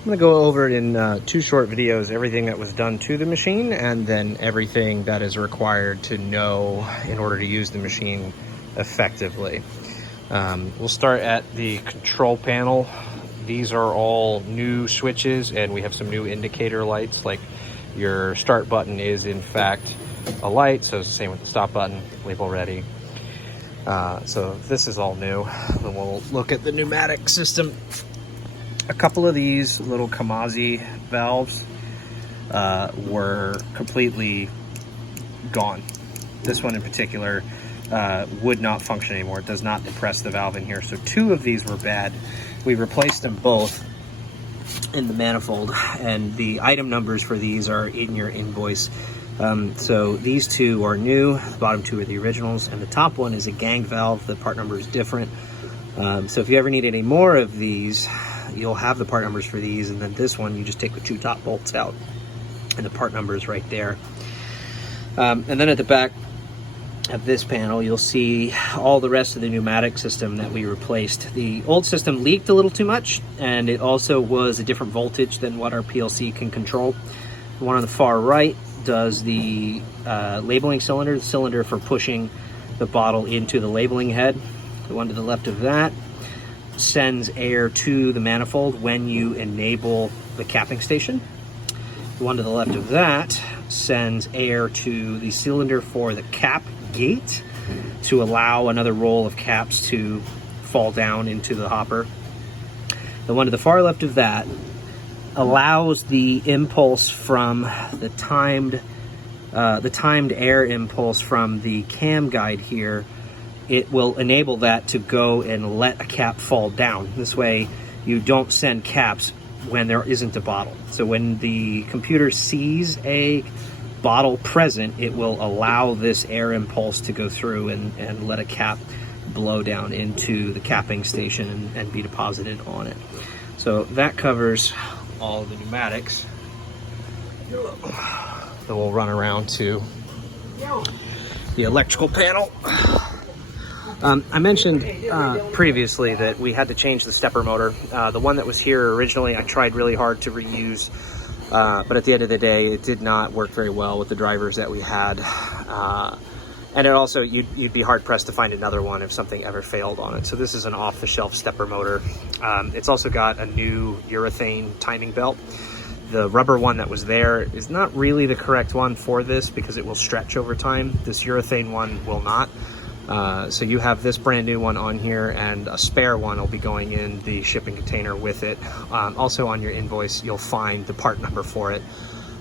I'm going to go over in 2 short videos everything that was done to the machine and then everything that is required to know in order to use the machine effectively. We'll start at the control panel. These are all new switches, and we have some new indicator lights. Like your start button is in fact a light, so it's the same with the stop button, label ready. So this is all new. Then we'll look at the pneumatic system. A couple of these little Kamazi valves were completely gone. This one in particular would not function anymore. It does not depress the valve in here. So 2 of these were bad. We replaced them both in the manifold, and the item numbers for these are in your invoice. So these 2 are new, the bottom 2 are the originals, and the top one is a gang valve. The part number is different. So if you ever need any more of these, you'll have the part numbers for these, and then this one, you just take the 2 top bolts out, and the part number is right there. And then at the back of this panel, you'll see all the rest of the pneumatic system that we replaced. The old system leaked a little too much, and it also was a different voltage than what our PLC can control. The one on the far right does the labeling cylinder, the cylinder for pushing the bottle into the labeling head. The one to the left of that sends air to the manifold when you enable the capping station. The one to the left of that sends air to the cylinder for the cap gate to allow another roll of caps to fall down into the hopper. The one to the far left of that allows the impulse from the timed air impulse from the cam guide here. It will enable that to go and let a cap fall down. This way you don't send caps when there isn't a bottle. So when the computer sees a bottle present, it will allow this air impulse to go through and let a cap blow down into the capping station and be deposited on it. So that covers all of the pneumatics. Then we'll run around to the electrical panel. I mentioned previously that we had to change the stepper motor. The one that was here originally, I tried really hard to reuse, but at the end of the day, it did not work very well with the drivers that we had. And it also, you'd be hard pressed to find another one if something ever failed on it. So this is an off-the-shelf stepper motor. It's also got a new urethane timing belt. The rubber one that was there is not really the correct one for this because it will stretch over time. This urethane one will not. So you have this brand new one on here, and a spare one will be going in the shipping container with it. Also on your invoice, you'll find the part number for it,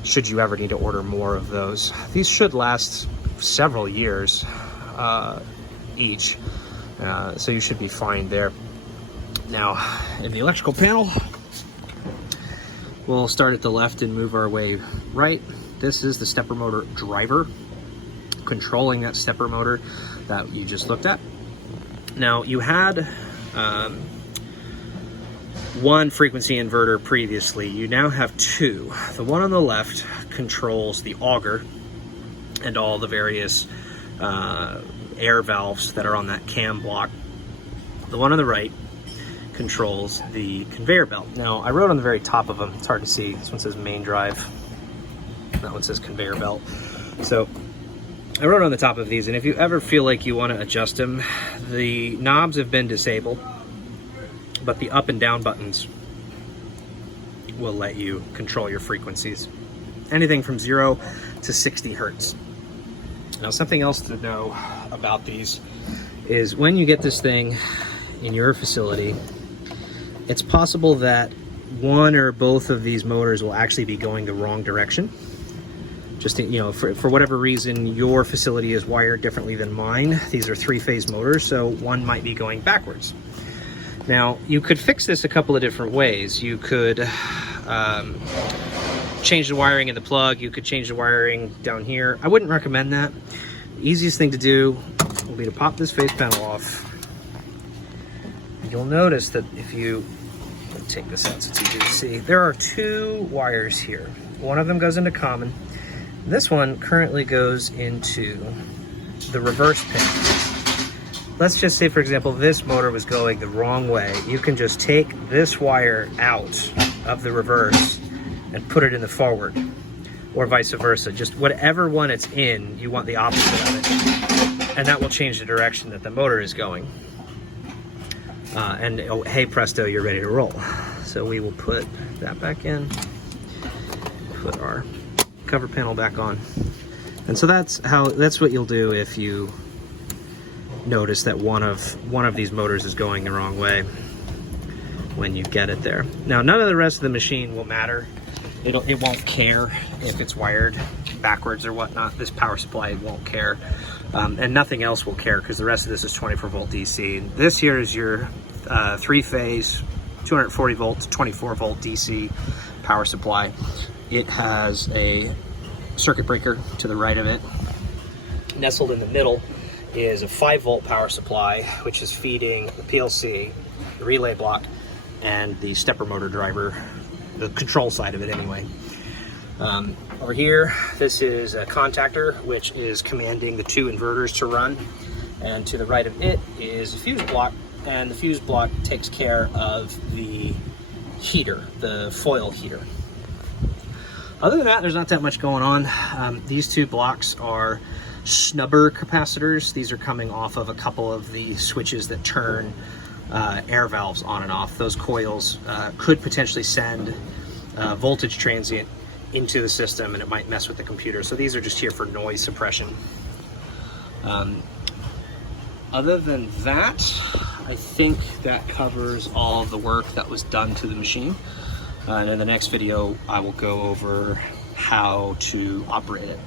should you ever need to order more of those. These should last several years each, so you should be fine there. Now, in the electrical panel, we'll start at the left and move our way right. This is the stepper motor driver, controlling that stepper motor that you just looked at. Now, you had one frequency inverter previously. You now have 2. The one on the left controls the auger and all the various air valves that are on that cam block. The one on the right controls the conveyor belt. Now, I wrote on the very top of them, it's hard to see, this one says main drive, that one says conveyor belt. So I wrote on the top of these, and if you ever feel like you want to adjust them, the knobs have been disabled, but the up and down buttons will let you control your frequencies. Anything from 0 to 60 hertz. Now, something else to know about these is when you get this thing in your facility, it's possible that one or both of these motors will actually be going the wrong direction. Just, you know, for whatever reason, your facility is wired differently than mine. These are 3-phase motors, so one might be going backwards. Now, you could fix this a couple of different ways. You could change the wiring in the plug. You could change the wiring down here. I wouldn't recommend that. The easiest thing to do will be to pop this face panel off. You'll notice that if you take this out so it's easy to see, there are 2 wires here. One of them goes into common. This one currently goes into the reverse pin. Let's just say, for example, this motor was going the wrong way. You can just take this wire out of the reverse and put it in the forward, or vice versa. Just whatever one it's in, you want the opposite of it, and that will change the direction that the motor is going. And oh, hey presto, you're ready to roll. So we will put that back in, put our cover panel back on. And so that's what you'll do if you notice that one of these motors is going the wrong way when you get it there. Now, none of the rest of the machine will matter. It won't care if it's wired backwards or whatnot. This power supply won't care. And nothing else will care because the rest of this is 24 volt DC. This here is your 3-phase, 240 volt, 24 volt DC power supply. It has a circuit breaker to the right of it. Nestled in the middle is a 5 volt power supply, which is feeding the PLC, the relay block, and the stepper motor driver, the control side of it anyway. Over here, this is a contactor, which is commanding the 2 inverters to run. And to the right of it is a fuse block, and the fuse block takes care of the heater, the foil heater. Other than that, there's not that much going on. These 2 blocks are snubber capacitors. These are coming off of a couple of the switches that turn air valves on and off. Those coils could potentially send voltage transient into the system, and it might mess with the computer. So these are just here for noise suppression. Other than that, I think that covers all of the work that was done to the machine. And in the next video, I will go over how to operate it.